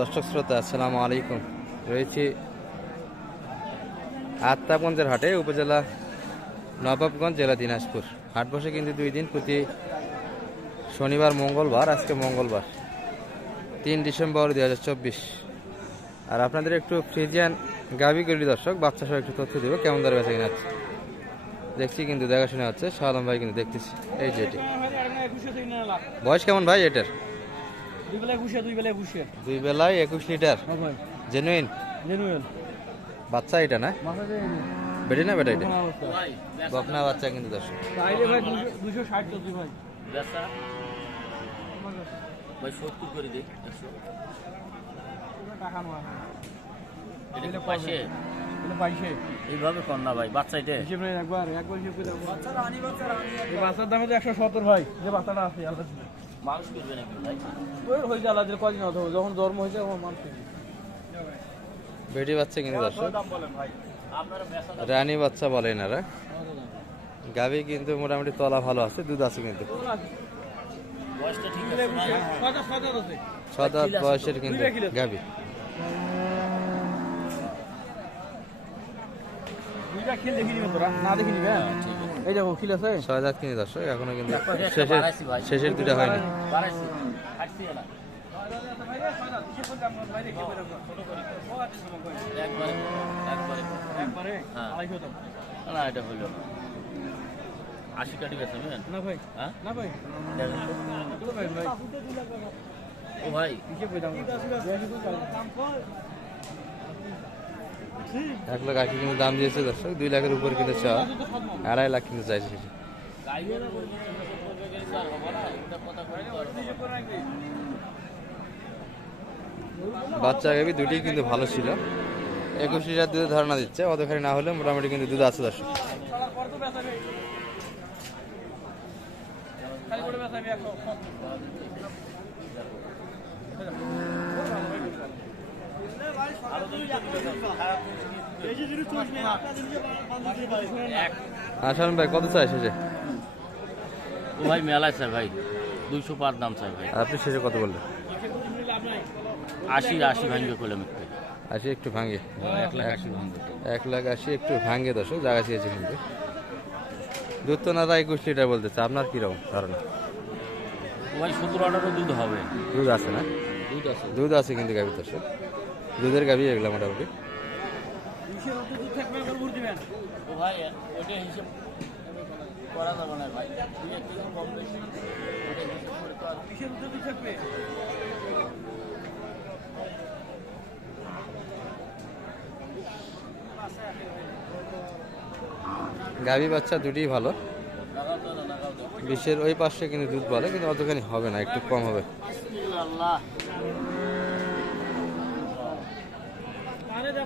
দর্শক শ্রোতা, আসসালামু আলাইকুম। রয়েছি আত্মাপঞ্জের হাটে, উপজেলা নবাবগঞ্জ, জেলা দিনাজপুর। হাট বসে কিন্তু দুই দিন প্রতি শনিবার, মঙ্গলবার, আজকে মঙ্গলবার, তিন ডিসেম্বর দুই হাজার চব্বিশ। আর আপনাদের একটু ফ্রিজিয়ান গাভি গলি দর্শক বাচ্চা সহ একটু তথ্য দেবো, কেমন দরে বেচা কিনা দেখছি কিন্তু দেখাশোনা হচ্ছে আলম ভাই কিন্তু দেখতেছি, এই যে এটি। বয়স কেমন ভাই এটার? দুই বেলায় ঘুষে দুই বেলায় ঘুষে। দুই বেলায় একুশ লিটার। হ্যাঁ ভাই। জেনুইন বাচ্চা এটা না? বেটে না বেটা এটা? বকনা বাচ্চা। কিন্তু দর্শক। তাইলে ভাই দুশো ষাট চলছে ভাই। ভাই সত্তর করে দিই একশো। টাকা নোয়া এটা পাশে? এইভাবে কর না ভাই বাচ্চা এটা। হিসেব নেই একবার একবার হিসেব করে এই বাচ্চার দামে তো একশো সত্তর ভাই। যে বাচ্চাটা আছে আল্লাহ। মানুষ করবে নাকি ভাই? হয়েছে আল্লাহ দিলে কদিন হতে হবে? যখন জন্ম হয়েছে তখন মানুষ থেকে বেটি বাচ্চা কিন্তু দর্শক দাম বলেন ভাই। আপনারা বেচা রানী বাচ্চা বলে এনারা গাভি কিন্তু মোটামুটি তলা ভালো আছে দুধ আছে কিন্তু। বয়সটা ঠিক আছে না? কত সদর আছে। ছ দাঁত বয়সের কিন্তু দেখি নিবে না দেখি নিবে এই দেখো খিল আছে ছয় দাঁত কিন্তু দর্শক এখনও কিন্তু শেষের বাড়াইছি ভাই। শেষের দুটা হয়নি। না হ্যাঁ। না এটা হইল না। আশি কাটি গেছে না ভাই হ্যাঁ? না ভাই। ও ভাই। এক লাখ আশি কিন্তু দাম দিয়েছে দর্শক, দুই লাখের উপর কিন্তু চা, আড়াই লাখ কিন্তু চাইছে বাচ্চা গাভি দুটি কিন্তু ভালো ছিল। একুশ লিটার দুধের ধারণা দিচ্ছে, অতখানি না হলে মোটামুটি কিন্তু দুধ আছে দর্শক। খালি করে আসান ভাই কত চাই শেষে? ভাই মেলায় স্যার ভাই। দুইশো পার দাম স্যার ভাই। আপনি শেষে কত বললেন? আশি আশি ভাঙ্গে করলাম একটু। আশি একটু ভাঙে এক লাখ আশি ভাঙ্গে। এক লাখ আশি একটু ভাঙে দর্শক জায়গা চেয়েছে কিন্তু। দুধ তো না তাই একুশ লিটার বলতেছে আপনার কীরকম ধারণা? ভাই সতেরো আঠারো দুধ হবে। দুধ আছে না? দুধ আছে। দুধ আছে কিন্তু গাভি দর্শক। দুধের গাভি এগুলো মোটামুটি। গাভি বাচ্চা দুটি ভালো। বিশ্বের ওই পাশে কিন্তু দুধ বলে কিন্তু অতখানি হবে না একটু কম হবে। আল্লাহ আরে দেখো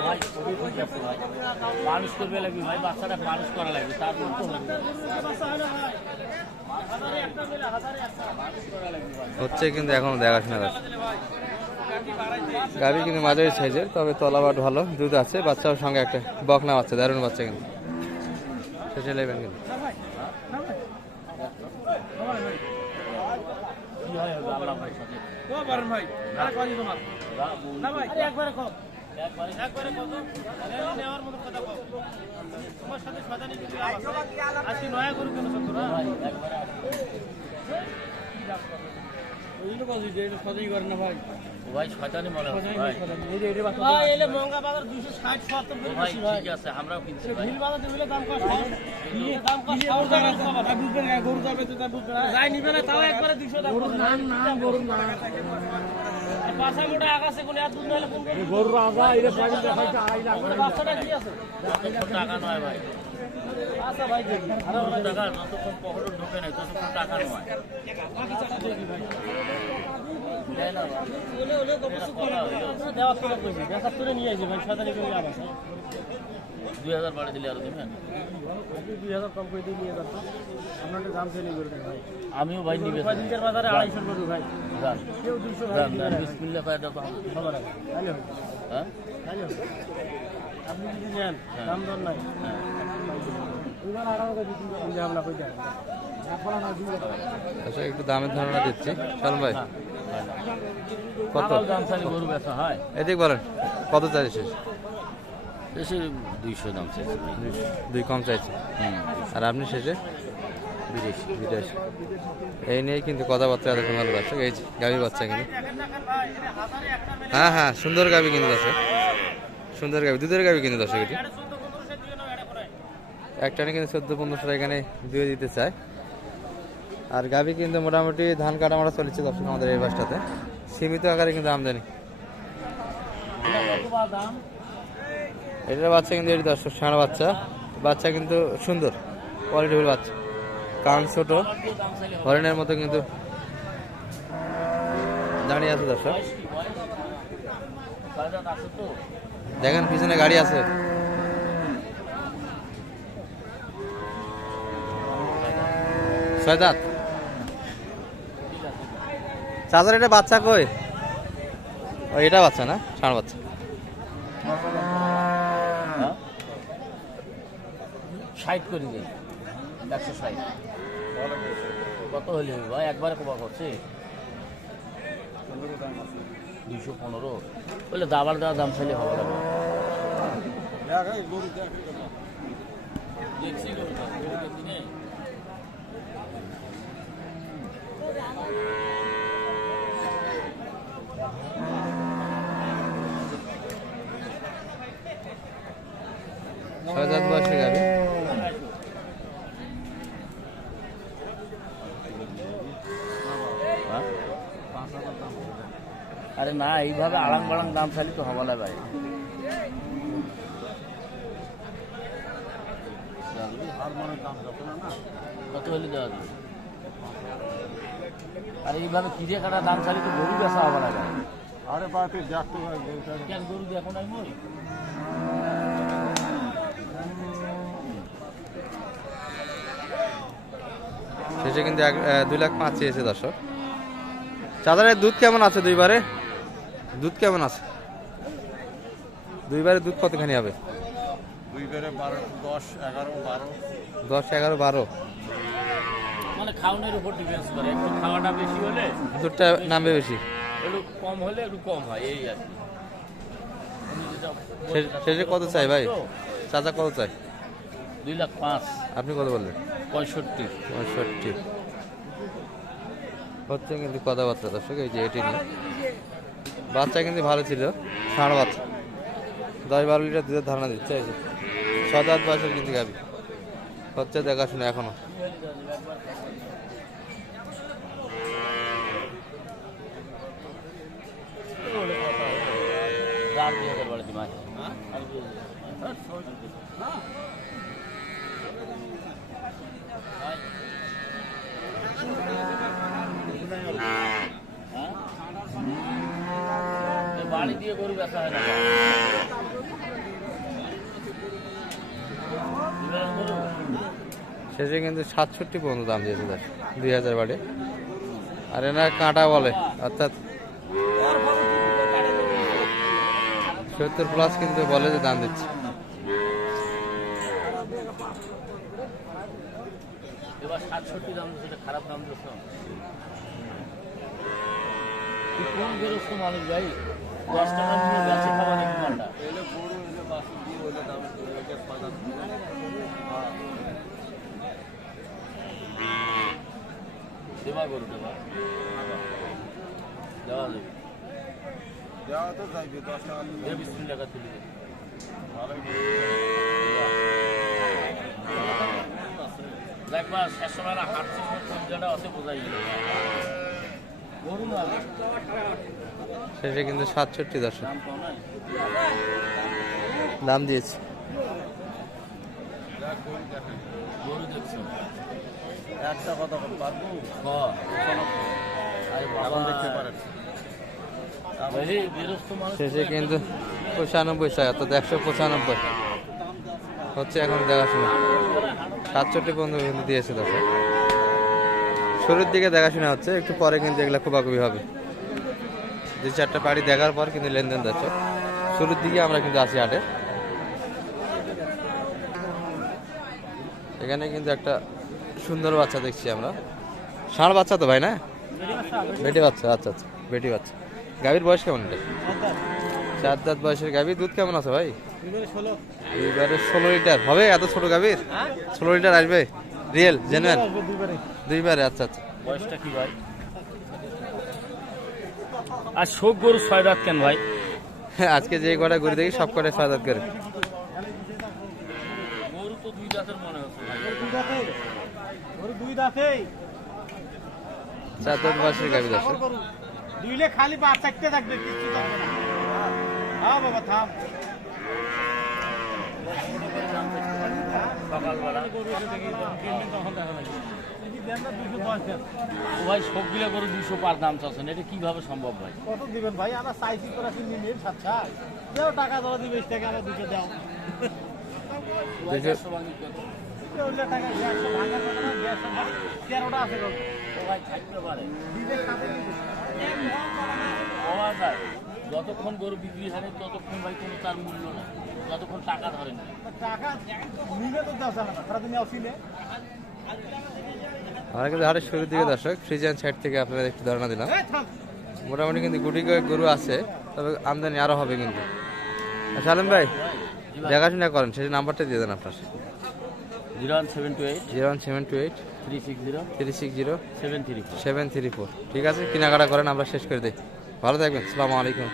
ভাই খুবই ঠিক আছে ঘর মানুষ করবে লাগবে ভাই বাচ্চাটা মানুষ করা লাগবে তারপর হচ্ছে কিন্তু এখন দেখাশোনা আছে গাভি কিন্তু মাঝারি সাইজের, তবে তলাবাট ভালো, দুধ আছে বাচ্চার সঙ্গে একটা বকনা বাচ্চা, দারুণ বাচ্চা কিন্তু। নেবেন কিন্তু। সত্তর ভাই। না শয়তানি মনে হচ্ছে ভাই। ভাই এলে মঙ্গা বাজার দুশো ষাট সত্তর ও করে বেশি ভাই। ঠিক আছে আমরাও কিনছি ভাই। ভিল বাজার দিলে দাম কয় দাম কয় নিয়ে ষাট গরু যাবে তো, তা বুঝবেন না, গরু যাবে তো তা বুঝবেন না। যাই নিবে না তাও একবারে দুশো দাম গরুর নাম না গরুর নাম। বাসা মোটা আকাশে কোন এত দুধ নাহলে কোন গরু রাজা এটা প্রাইভেট দেখাইতে আড়াই লাখ বাচ্চাটা কি আছে? টাকা নয় ভাই। টাকা টাকা দুই হাজার বাড়ি দিলে আরও দেবেন দুই হাজার কম করে দিয়ে নিয়ে তো আপনার দাম চেয়ে গরু ভাই আমিও ভাই নিবে কদিনকার বাজারে আড়াইশো গরু ভাই কেউ দুশো। বিসমিল্লাহ কয়ে হবে হ্যাঁ আপনি যদি নেন, দাম দর নাই হ্যাঁ আচ্ছা একটু দামের ধারণা দিচ্ছি। সালম ভাই কত? হয় এদিক বলেন কত চাইছে? বেশি দুইশো দাম চাইছে। দুই কম চাইছে? আর আপনি শেষে? বিদেশি। বিদেশ। এই নিয়ে কিন্তু কথাবার্তা এত ভালো দর্শক এই গাভী বাচ্চা কিন্তু। হ্যাঁ হ্যাঁ সুন্দর গাভী কিন্তু দর্শক সুন্দর গাভী দুধের গাভী কিন্তু দর্শক এটি। একটানে কিন্তু চোদ্দ পনেরোশো এখানে দিয়ে দিতে চায়। আর গাভী কিন্তু মোটামুটি ধান কাটা মারা চলেছে দর্শক আমাদের এই বাসটাতে সীমিত আকারে কিন্তু আমদানি। এটার বাচ্চা কিন্তু এটি দর্শক ষাঁড় বাচ্চা। বাচ্চা কিন্তু সুন্দর কোয়ালিটিফুল বাচ্চা। কান ছোট, হরিণের মতো কিন্তু দাঁড়িয়ে আছে দর্শক। দেখেন পিছনে গাড়ি আছে। ছয় দাঁত। চাচার এটা বাচ্চা কই? ও এটা বাচ্চা না? ষাঁড় বাচ্চা। ষাট করে দিন একশো ষাট। কত হলে ভাই? একবারে কবা করছে? দুইশো পনেরো। বলে দাবার দেওয়া দাম চাইলে হবে দেখছি গরুটা, গরু দেখি নে। ছয় দাঁত বয়সের গাড়ি হ্যাঁ? আরে না এইভাবে আড়াং বাড়াং দাম চাইলে তো হবে না ভাই কত হলে দেওয়া যাবে আর এইভাবে কিরে কাটা দাম চাইলে তো গরু বেচা হবে না আরে বা তুই দেখ তো কেন গরু দেখো নাই মই শেষে কিন্তু এক দুই লাখ পাঁচ চেয়েছে দর্শক। চাদারের দুধ কেমন আছে দুইবারে? দুধ কেমন আছে? দুইবারে দুধ কতখানি হবে? দুই বেড়ে বারো দশ এগারো বারো। দশ এগারো বারো। মানে খাওয়ানোর উপর ডিপেন্স করে। একটু খাওয়াটা বেশি হলে দুধটা নামবে বেশি। একটু কম হলে একটু কম হয় এই আর কি। শেষ- শেষে কত চাই ভাই? চাচা কত চাই দুই লাখ পাঁচ। আপনি কত বললেন? পঁয়ষট্টি। পঁয়ষট্টি। হচ্ছে কিন্তু কথাবার্তা দর্শক এই যে এটি নিয়ে। বাচ্চা কিন্তু ভালো ছিল ষাঁড় বাচ্চা। দশ বারো লিটার দুধের ধারণা দিচ্ছে এই যে। সাত আট বছর কিন্তু গাবি। হচ্ছে দেখাশোনা এখনও। না শেষে কিন্তু সাতষট্টি পর্যন্ত দাম দিয়েছে দুই হাজার বাড়ি। আর এনা কাঁটা বলে, অর্থাৎ সত্তর প্লাস কিন্তু বলে যে দাম দিচ্ছে। এবার সাতষট্টি দশ টাকা টাকা তুলি। শেষ সময় না হাঁটছে বোঝাই কিন্তু সাতষট্টি দর্শক। নাম দিয়েছে। একটা কথা পারব দেখতে পারেন। শেষে কিন্তু পঁচানব্বই ছয়, অর্থাৎ একশো পঁচানব্বই। হচ্ছে এখন দেখাশোনা। সাতষট্টি পর্যন্ত কিন্তু দিয়েছে দর্শক। শুরুর দিকে দেখাশোনা হচ্ছে, একটু পরে কিন্তু এগুলো খুবাখুবি হবে। দু চারটা পাড়ি দেখার পর কিন্তু লেনদেন যাচ্ছে শুরুর দিকে আমরা কিন্তু আসি হাটে। এখানে কিন্তু একটা সুন্দর বাচ্চা দেখছি আমরা। ষাঁড় বাচ্চা তো ভাই, না? বেটি বাচ্চা আচ্ছা আচ্ছা বেটি বাচ্চা। গাভীর বয়স কেমন এটা চার দাঁত বয়সের গাভী দুধ কেমন আছে ভাই? দুইবারে ষোলো লিটার। হবে এত ছোট গাভীর? ষোলো লিটার আসবে? রিয়েল জেনুয়েল দুইবারে আচ্ছা আচ্ছা। বয়সটা কি ভাই? আর শোক গরু ছয় দাঁত কেন ভাই? আজকে যে কটা ঘুরে দেখি সব কটাই ছয় দাঁত করে। গরু তো দুই দাঁতের মনে হচ্ছে ভাই। দুই দাঁতেই। চার দাঁত বয়সের গাভী দশ দুইলে খালি পা চাকতে থাকবে কিছু থাকবে না। হ্যাঁ বাবা থাম। ভাই সবগুলা গরু পার দাম চাচ্ছেন এটা কীভাবে সম্ভব ভাই? কত দিবেন ভাই? আমরা চাইছি করে কিনে নিন সাতটা দেও টাকা ধরো দিবে টাকা আমরা দাও। টাকা তেরোটা আছে ও ভাই, যতক্ষণ গরু বিক্রি হয় ততক্ষণ ভাই কোনো তার মূল্য নাই। যতক্ষণ টাকা ধরেন। টাকা নিলে তো দাও না সারা দিনে আসিলে আমরা কিন্তু হাটের শুরুর দিকে দর্শক ফ্রিজিয়ান সাইড থেকে আপনাদের একটু ধারণা দিলাম। মোটামুটি কিন্তু গুটি কয়েক গরু আছে তবে আমদানি আরও হবে কিন্তু। আচ্ছা আলম ভাই দেখাশোনা করেন সেই নাম্বারটা দিয়ে দেন আপনার। Zero one seven two eight. Zero one seven two eight. Three six zero. Three six zero. Seven three seven three four. ঠিক আছে কেনাকাটা করেন আমরা শেষ করে দিই। ভালো থাকবেন সালামু আলাইকুম।